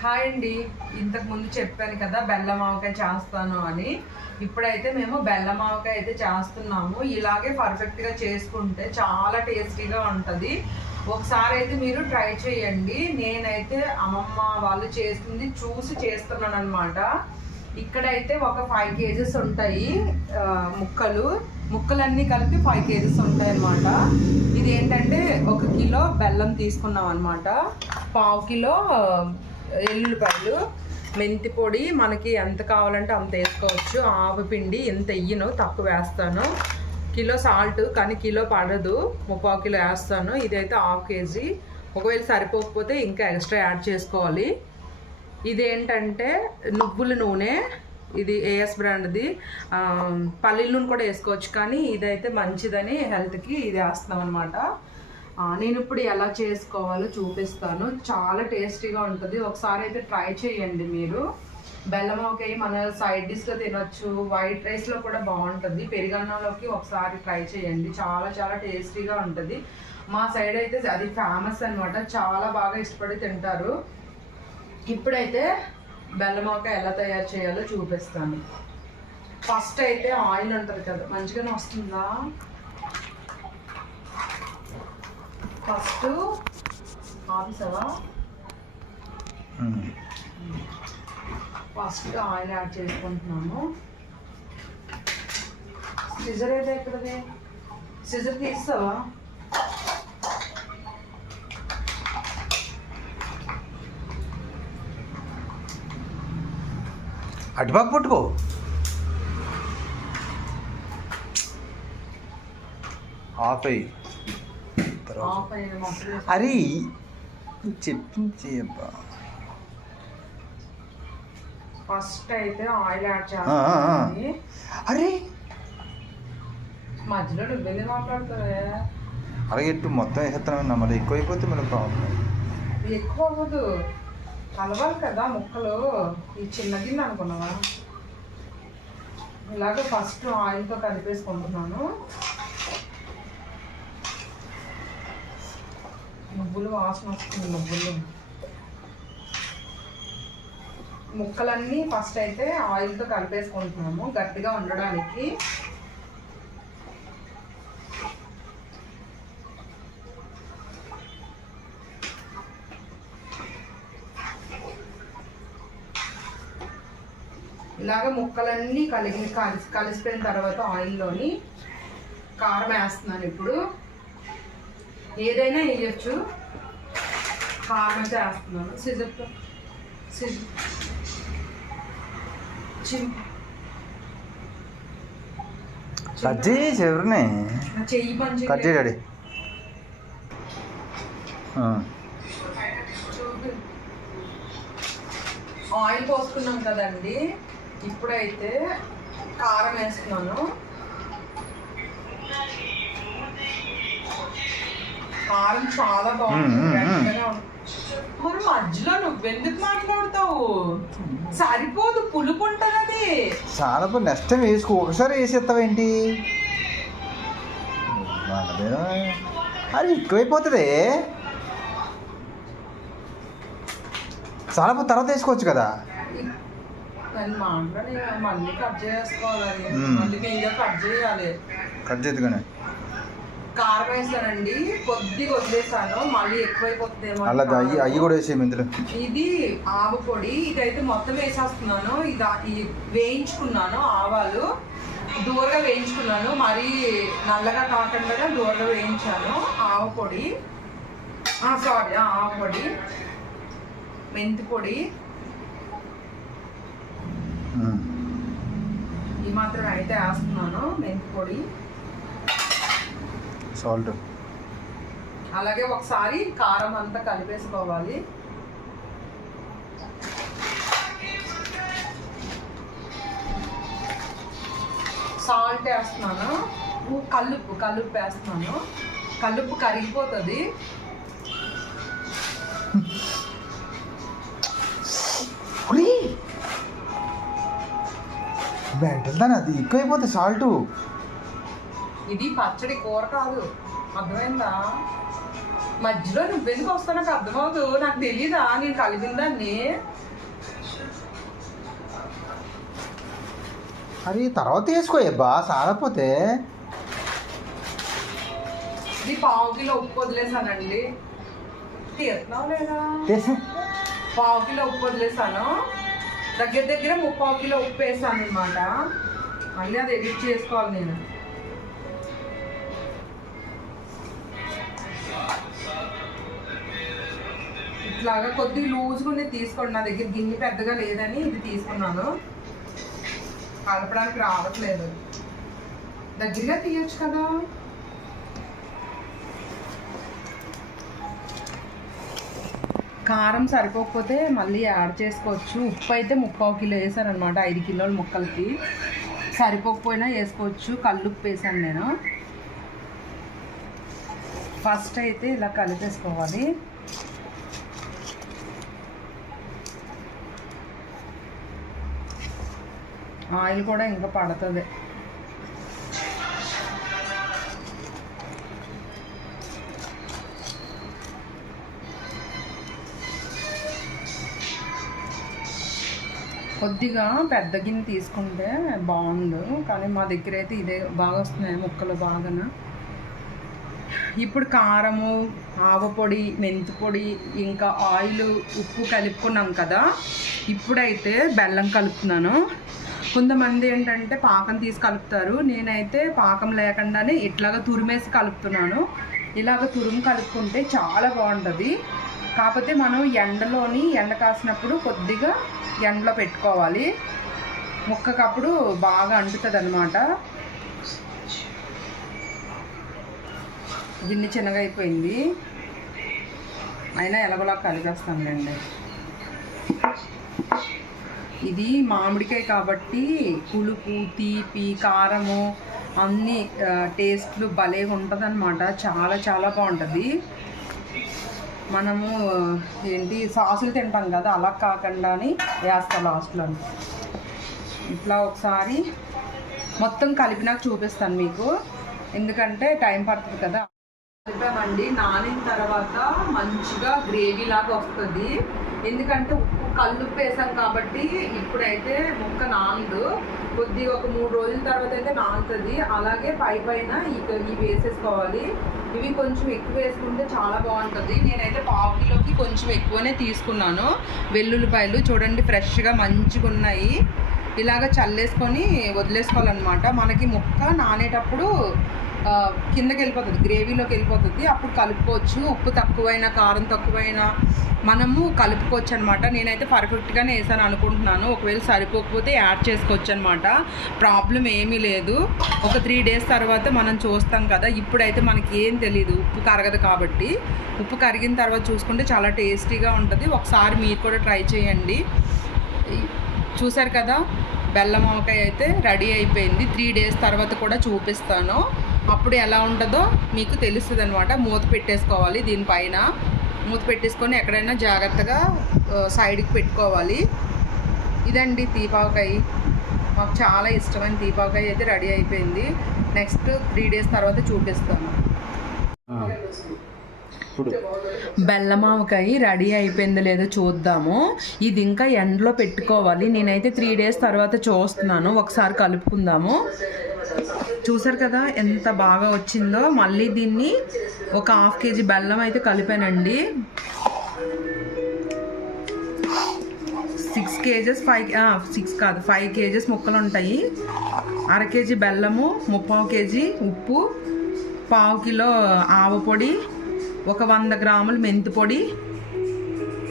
Hi అండి. ఇంతకుముందు చెప్పాను కదా బెల్లం ఆవకాయ చేస్తాను అని. ఇప్పుడైతే మేము బెల్లం ఆవకాయ అయితే చేస్తున్నాము. ఇలాగే పర్ఫెక్ట్గా చేసుకుంటే చాలా టేస్టీగా ఉంటుంది. ఒకసారి అయితే మీరు ట్రై చేయండి. నేనైతే అమ్మమ్మ వాళ్ళు చేస్తుంది చూసి చేస్తున్నాను అనమాట ఇక్కడైతే ఒక ఫైవ్ కేజెస్ ఉంటాయి ముక్కలు. ముక్కలన్నీ కలిపి ఫైవ్ కేజెస్ ఉంటాయి అన్నమాట ఇది ఏంటంటే ఒక కిలో బెల్లం తీసుకున్నాం అనమాట పావు కిలో ఎల్లుల్లిపాయలు మెంతి పొడి మనకి ఎంత కావాలంటే అంత వేసుకోవచ్చు. ఆవు పిండి ఎంత వెయ్యను తక్కువ వేస్తాను. కిలో సాల్ట్ కానీ కిలో పడదు. ముప్పావు కిలో వేస్తాను. ఇదైతే హాఫ్ కేజీ. ఒకవేళ సరిపోకపోతే ఇంకా ఎక్స్ట్రా యాడ్ చేసుకోవాలి. ఇదేంటంటే నువ్వుల నూనె. ఇది ఏఎస్ బ్రాండ్ది. ఆ, పల్లీల నూనె కూడా వేసుకోవచ్చు. కానీ ఇదైతే మంచిదని హెల్త్కి ఇది వేస్తున్నాం అనమాట నేను ఇప్పుడు ఎలా చేసుకోవాలో చూపిస్తాను. చాలా టేస్టీగా ఉంటుంది. ఒకసారి అయితే ట్రై చేయండి మీరు. బెల్లం ఒక మన సైడ్ డిష్లో తినొచ్చు. వైట్ రైస్లో కూడా బాగుంటుంది. పెరుగన్నంలోకి ఒకసారి ట్రై చేయండి. చాలా చాలా టేస్టీగా ఉంటుంది. మా సైడ్ అయితే అది ఫేమస్ అనమాట చాలా బాగా ఇష్టపడి తింటారు. ఇప్పుడైతే బెల్లమాక ఎలా తయారు చేయాలో చూపిస్తాను. ఫస్ట్ అయితే ఆయిల్ ఉంటుంది కదా. మంచిగానే వస్తుందా? ఫస్ట్ ఆఫీసవా ఫస్ట్ ఆయిల్ యాడ్ చేసుకుంటున్నాము సిజర్ అయితే ఎక్కడది సిజర్ తీస్తావా? అటుపాకు పట్టుకో. ఆఫ్ అయ్యి. అరే చెప్పింది చెయ్యబ్బా ఫస్ట్ అయితే ఆయిల్ యాడ్. చేస్తాను అరే! మధ్యలో నువ్వెందుకు మాట్లాడుతావే అరగెట్టు మొత్తం వేసేస్తాను మళ్ళీ ఎక్కువైపోతే మళ్ళీ ప్రాబ్లం ఎక్కువ అవ్వదు. కలవాలి కదా ముక్కలు. ఈ చిన్న గిన్నె అనుకున్నావా? ఇలాగ ఫస్ట్ ఆయిల్తో కలిపేసుకుంటున్నాను. నువ్వులు వాసన వస్తుంది నువ్వులు. ముక్కలన్నీ ఫస్ట్ అయితే ఆయిల్తో కలిపేసుకుంటున్నాము గట్టిగా ఉండడానికి ఇలాగ ముక్కలన్నీ కలిగి కలిసి కలిసిపోయిన తర్వాత ఆయిల్లోని కారం వేస్తున్నాను ఇప్పుడు. ఏదైనా వేయచ్చు. కారం అయితే వేస్తున్నాను సిజర్తో సిజర్ కట్. ఆయిల్ పోసుకున్నాం కదండి. ఇప్పుడైతే కారం వేస్తున్నాను కారం చాలా బాగుంది. మరి మధ్యలో నువ్వెందుకు మాట్లాడతావు? సరిపోదు పులుపు ఉంటది చాలా నెక్స్ట్ టైం వేసుకో. ఒకసారి వేసేస్తావేంటి? అది ఎక్కువైపోతుంది. చాలా తర్వాత వేసుకోవచ్చు కదా? మళ్ళీ కట్ చేసుకోవాలి. కట్ చేయాలి. కట్ చేద్దుగానే. కారం వేస్తానండి కొద్దిగా వదిలేసాను మళ్ళీ ఎక్కువైపోతుందేమో అలా అయ్యి. అయ్యి కూడా వేసే మెంతులు ఇది ఆవు పొడి. ఇదైతే మొత్తం వేసేస్తున్నాను. ఇది వేయించుకున్నాను ఆవాలు. దూరగా వేయించుకున్నాను. మరీ నల్లగా కాకుండా దూరగా వేయించాను. ఆవు పొడి. సారీ ఆవు పొడి. మెంతి పొడి. ఈ మాత్రం అయితే వేస్తున్నాను. మెంతి పొడి. సాల్ట్. అలాగే ఒకసారి కారం అంతా కలిపేసుకోవాలి. సాల్ట్ వేస్తున్నాను. కల్లుప్పు కల్లుప్పు వేస్తున్నాను. కల్లుప్పు కరిగిపోతుంది. వెంటనే అది ఎక్కువైపోతుంది సాల్ట్. ఇది పచ్చడి కూర కాదు. అర్థమైందా? మధ్యలో నువ్వెందుకు వస్తావు? నాకు అర్థమవుతు నాకు తెలీదా? నేను కలిగిన దాన్ని అది తర్వాత వేసుకోయబ్బా సాలపోతే ఇది పావు కిలో ఉప్పు వదిలేసానండి. తీస్తున్నావు లేదా? పావు కిలో ఉప్పు వదిలేసాను. దగ్గర దగ్గర ముప్పావు కిలో ఉప్పు వేసాను అనమాట మళ్ళీ అది ఎడిట్ చేసుకోవాలి నేను. ఇట్లాగా కొద్ది లూజ్గా ఉండేది తీసుకోండి. నా దగ్గర గిన్నె పెద్దగా లేదని ఇది తీసుకున్నాను. కలపడానికి రావట్లేదు. దగ్గరగా తీయచ్చు కదా. కారం సరిపోకపోతే మళ్ళీ యాడ్ చేసుకోవచ్చు. ఉప్పు అయితే ముప్పావు కిలో వేసానమాట ఐదు కిలోల ముక్కలకి. సరిపోకపోయినా వేసుకోవచ్చు. కల్లుప్పు వేసాను నేను. ఫస్ట్ అయితే ఇలా కలిపేసుకోవాలి. ఆయిల్ కూడా ఇంకా పడుతుంది. కొద్దిగా పెద్ద గిన్నె తీసుకుంటే బాగుండు కానీ మా దగ్గర అయితే ఇదే బాగా వస్తున్నాయి ముక్కలు బాగాన. ఇప్పుడు కారము ఆవపొడి మెంతి పొడి ఇంకా ఆయిల్ ఉప్పు కలుపుకున్నాం కదా. ఇప్పుడైతే బెల్లం కలుపుతున్నాను. కొంతమంది ఏంటంటే పాకం తీసి కలుపుతారు. నేనైతే పాకం లేకుండానే ఇట్లాగా తురిమేసి కలుపుతున్నాను. ఇలాగ తురుము కలుపుకుంటే చాలా బాగుంటుంది. కాకపోతే మనం ఎండలోని ఎండ కాసినప్పుడు కొద్దిగా ఎండలో పెట్టుకోవాలి. ముక్కకప్పుడు బాగా అంటుతుంది అనమాట గిన్నె చిన్నగా అయిపోయింది. అయినా ఎలాగోలా కలిపేస్తానులేండి. ఇది మామిడికాయ కాబట్టి పులుపు తీపి కారము అన్ని టేస్ట్లు భలే ఉంటుంది చాలా చాలా బాగుంటుంది. మనము ఏంటి సాసులు తింటాం కదా అలా కాకుండా అని వేస్తా లాస్ట్లో. ఇట్లా ఒకసారి మొత్తం కలిపి నాకు చూపిస్తాను మీకు. ఎందుకంటే టైం పడుతుంది కదా. కలిపామండి. నానిన తర్వాత మంచిగా గ్రేవీ లాగా వస్తుంది. ఎందుకంటే కల్లుప్పు వేసాం కాబట్టి ఇప్పుడైతే ముక్క నానదు. కొద్దిగా ఒక మూడు రోజుల తర్వాత అయితే నానుతుంది. అలాగే పై పైన ఇక ఇవి వేసేసుకోవాలి. ఇవి కొంచెం ఎక్కువ వేసుకుంటే చాలా బాగుంటుంది. నేనైతే పావు కిలోకి కొంచెం ఎక్కువనే తీసుకున్నాను. వెల్లుల్లిపాయలు చూడండి ఫ్రెష్గా మంచిగా ఉన్నాయి ఇలాగ చల్లేసుకొని వదిలేసుకోవాలన్నమాట. మనకి ముక్క నానేటప్పుడు కిందకి వెళ్ళిపోతుంది గ్రేవీలోకి వెళ్ళిపోతుంది. అప్పుడు కలుపుకోవచ్చు. ఉప్పు తక్కువైనా కారం తక్కువైనా మనము కలుపుకోవచ్చు అనమాట నేనైతే పర్ఫెక్ట్గానే వేసాను అనుకుంటున్నాను. ఒకవేళ సరిపోకపోతే యాడ్ చేసుకోవచ్చు అనమాట ప్రాబ్లం ఏమీ లేదు. ఒక త్రీ డేస్ తర్వాత మనం చూస్తాం కదా ఇప్పుడైతే మనకి ఏం తెలియదు ఉప్పు కరగదు కాబట్టి. ఉప్పు కరిగిన తర్వాత చూసుకుంటే చాలా టేస్టీగా ఉంటుంది. ఒకసారి మీరు కూడా ట్రై చేయండి. చూసారు కదా బెల్లం ఆవకాయ అయితే రెడీ అయిపోయింది. త్రీ డేస్ తర్వాత కూడా చూపిస్తాను. అప్పుడు ఎలా ఉంటుందో మీకు తెలుస్తుంది అనమాట మూత పెట్టేసుకోవాలి దీనిపైన. మూత పెట్టేసుకొని ఎక్కడైనా జాగ్రత్తగా సైడ్కి పెట్టుకోవాలి. ఇదండి దీపావకాయ మాకు చాలా ఇష్టమైన దీపావకాయ అయితే రెడీ అయిపోయింది. నెక్స్ట్ త్రీ డేస్ తర్వాత చూపిస్తాను. ఇప్పుడు బెల్లమావకాయ రెడీ అయిపోయిందో లేదో చూద్దాము. ఇది ఇంకా ఎండలో పెట్టుకోవాలి. నేనైతే త్రీ డేస్ తర్వాత చూస్తున్నాను. ఒకసారి కలుపుకుందాము. చూసారు కదా ఎంత బాగా వచ్చిందో. మళ్ళీ దీన్ని ఒక హాఫ్ కేజీ బెల్లం అయితే కలిపానండి. సిక్స్ కేజెస్ ఫైవ్ సిక్స్ కాదు ఫైవ్ కేజెస్ ముక్కలు ఉంటాయి. అర కేజీ బెల్లము ముప్పావు కేజీ ఉప్పు పావు కిలో ఆవపొడి ఒక వంద గ్రాములు మెంతి పొడి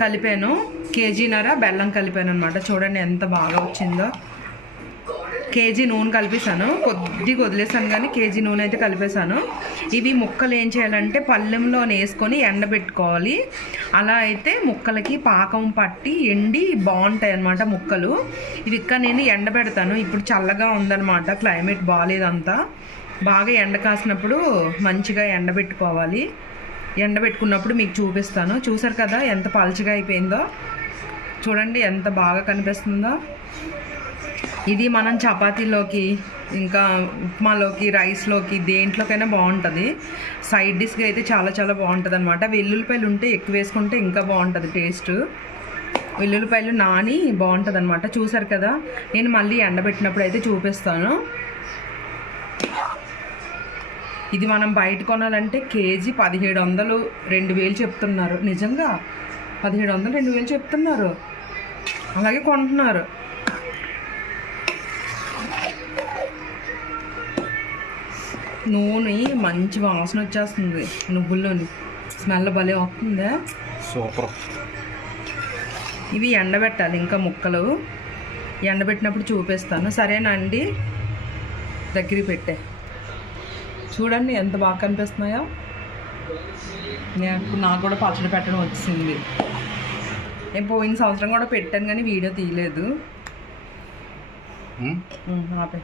కలిపాను. కేజీన్నర బెల్లం కలిపాను అనమాట చూడండి ఎంత బాగా వచ్చిందో. కేజీ నూనె కలిపేసాను కొద్దిగా వదిలేసాను కానీ కేజీ నూనె అయితే కలిపేసాను ఇవి ముక్కలు ఏం చేయాలంటే పళ్ళెంలో వేసుకొని ఎండబెట్టుకోవాలి. అలా అయితే ముక్కలకి పాకం పట్టి ఎండి బాగుంటాయి అన్నమాట ముక్కలు. ఇవి ఇక్కడ నేను ఎండబెడతాను. ఇప్పుడు చల్లగా ఉందన్నమాట. క్లైమేట్ బాగాలేదంతా బాగా ఎండ కాసినప్పుడు మంచిగా ఎండబెట్టుకోవాలి. ఎండబెట్టుకున్నప్పుడు మీకు చూపిస్తాను. చూసారు కదా ఎంత పలచగా అయిపోయిందో? చూడండి ఎంత బాగా కనిపిస్తుందో. ఇది మనం చపాతీలోకి ఇంకా ఉప్మాలోకి రైస్లోకి దేంట్లోకైనా బాగుంటుంది. సైడ్ డిష్గా అయితే చాలా చాలా బాగుంటుంది అనమాట వెల్లుల్లిపాయలు ఉంటే ఎక్కువ వేసుకుంటే ఇంకా బాగుంటుంది టేస్ట్. వెల్లుల్లిపాయలు నాని బాగుంటుంది అనమాట చూసారు కదా నేను మళ్ళీ ఎండబెట్టినప్పుడు అయితే చూపిస్తాను. ఇది మనం బయట కొనాలంటే కేజీ పదిహేడు వందలు రెండు వేలు చెప్తున్నారు. నిజంగా? పదిహేడు వందలు రెండు వేలు చెప్తున్నారు. అలాగే కొంటున్నారు. నూనె మంచి వాసన వచ్చేస్తుంది. నువ్వుల్లోని. స్మెల్ భలే వస్తుందా. సూపర్. ఇవి ఎండబెట్టాలి ఇంకా ముక్కలు. ఎండబెట్టినప్పుడు చూపిస్తాను. సరేనా అండి? దగ్గరికి పెట్టే. చూడండి ఎంత బాగా కనిపిస్తున్నాయో. నేను నాకు కూడా పచ్చడి పెట్టడం వచ్చింది. నేను పోయిన సంవత్సరం కూడా పెట్టాను కానీ వీడియో తీయలేదు. ఆపే.